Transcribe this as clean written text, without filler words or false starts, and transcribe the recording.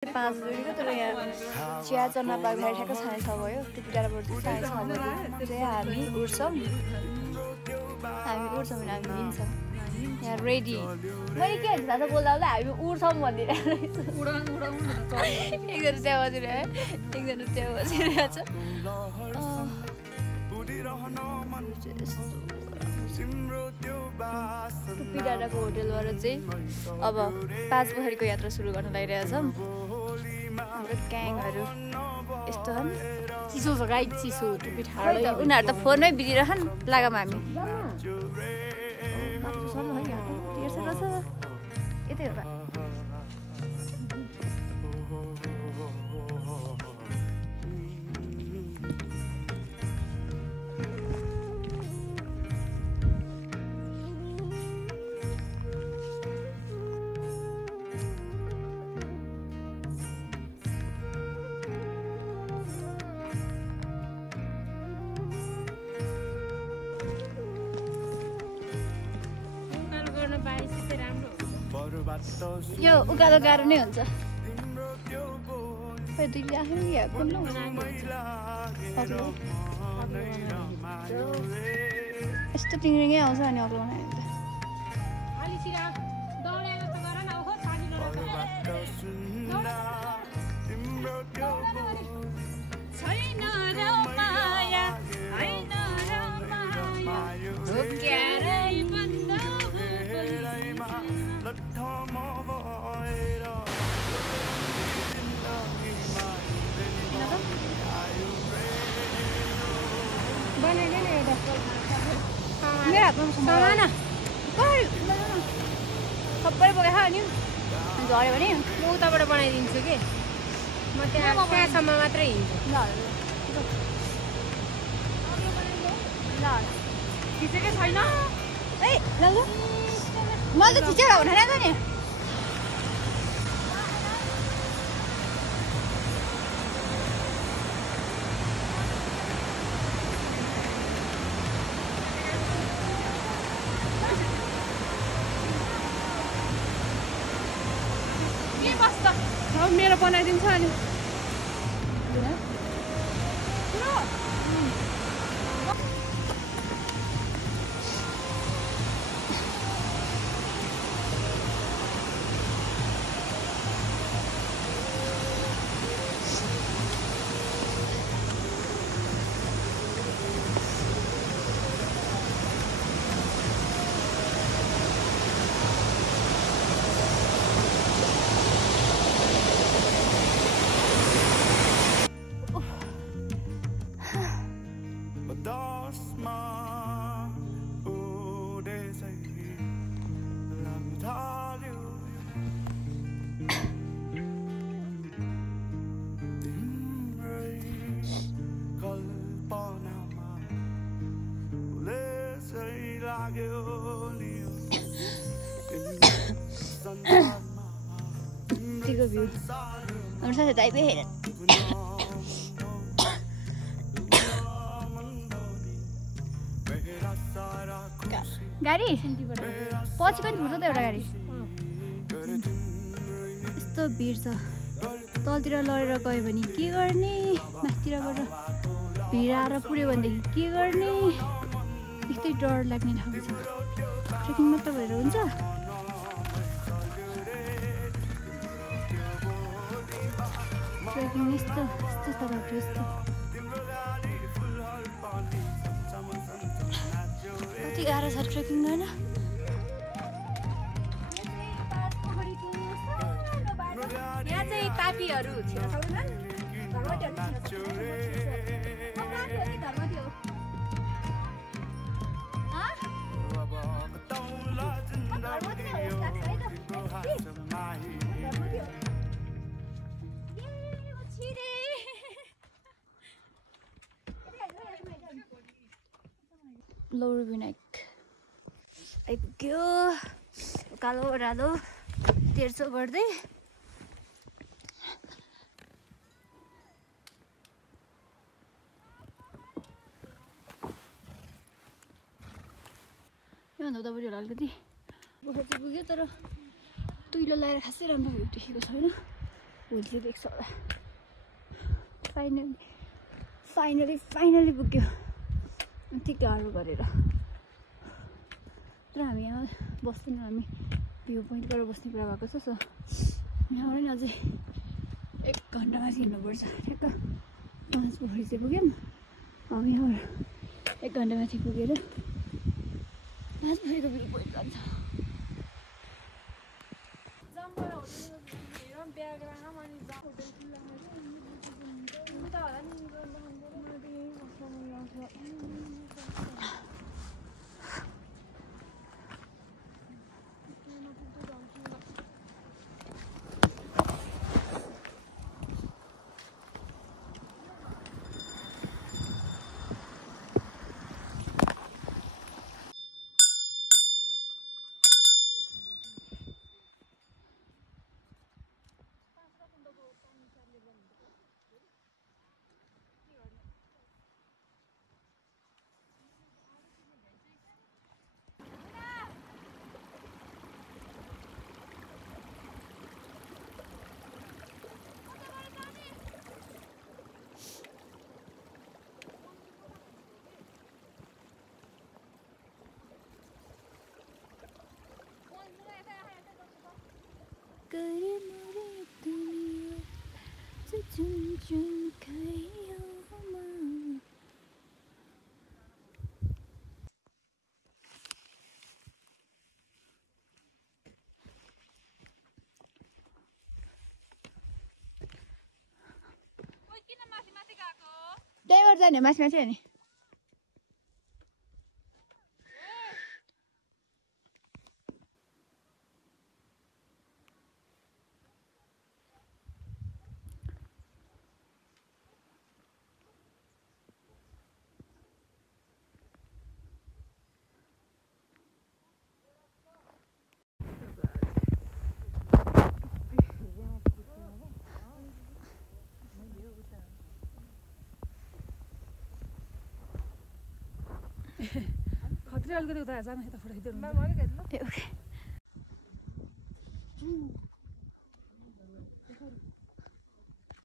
5 जोडीको तर यहाँ चिया चना बाग भएर ठ्याक्क 6:30 भयो त्यति बेला बढ्दै 6:30 चाहिँ हामी उठ्छौँ भने हामी हिँड्छौँ यहाँ रेडी मैले के भन्छ दादा बोल्दा बोल्दा हामी उठ्छौँ भनिदिरहेको एकजना चिया बसिरहेको छ टुप्पी डाँडाको होटेलबाट चाहिँ अब 5 पोखरीको यात्रा सुरु गर्न लागिरहेछौँ हाम्रो ग्याङहरू यस्तो छन् चिसो छ गाई चिसो टुप्पी ठाडो उनीहरू त फोनमै बिजिरहन् लगाम हामी यतै हो यो उकालो गाह्रो नै हुन्छ यस्तो टिङ्रिङै आउँछ अनि अग्लो बनायो मेरो हातमा सामान सबै बोकेको अनि झऱ्यो भने म उताबाट बनाइदिन्छु कि म त्यहाँ त्यहाँसम्म मात्रै हिँड्छु ल खिचेकै छैन है ल मैले त खिचेर हुन नि मेरो बनाइदिन्छ अनि Tiga view. Nomor saya tak ibu heran. गाडी पछि पनि फुट्छ त एउटा गाडी यस्तो भिड छ तलतिर लडेर गयो भने के गर्ने माथितिरबाट भिड आएर पुऱ्यो भनेदेखि के गर्ने यस्तै डर लाग्ने ठाउँ छ ट्रेकिङ मात्र भएर हुन्छ ट्रेकिङ यस्तो यस्तो छ बाटो यस्तो कति गाह्रो छ ट्रेकिङ होइन यहाँ चाहिँ तापीहरू लोवर विनायक आइपुग्यो कालो ओह्रालो 150 गर्दै योभन्दा उता बढी होला अलिकति पोखर चाहिँ पुग्यो तर तुइलो लगाएर खासै राम्रो भ्यू देखेको छैन भोलि देख्छ होला फाइनली पुग्यो यति गाह्रो गरेर तर हामी यहाँ बस्दैन हामी भ्यू पोइन्टबाट बस्ने कुरा भएको छ सो यहाँबाट नि अझै 1 घन्टामा हिँड्नुपर्छ ठ्याक्क 5 बजी चाहिँ पुग्यौँ हामी यहाँबाट 1 घन्टा माथि पुगेर 5 बजीको भ्यू पोइन्ट जान्छ त्यही भएर जाने माथि माथि अनि खतरे अलिकति उता जानु यता फोटो खिच्नु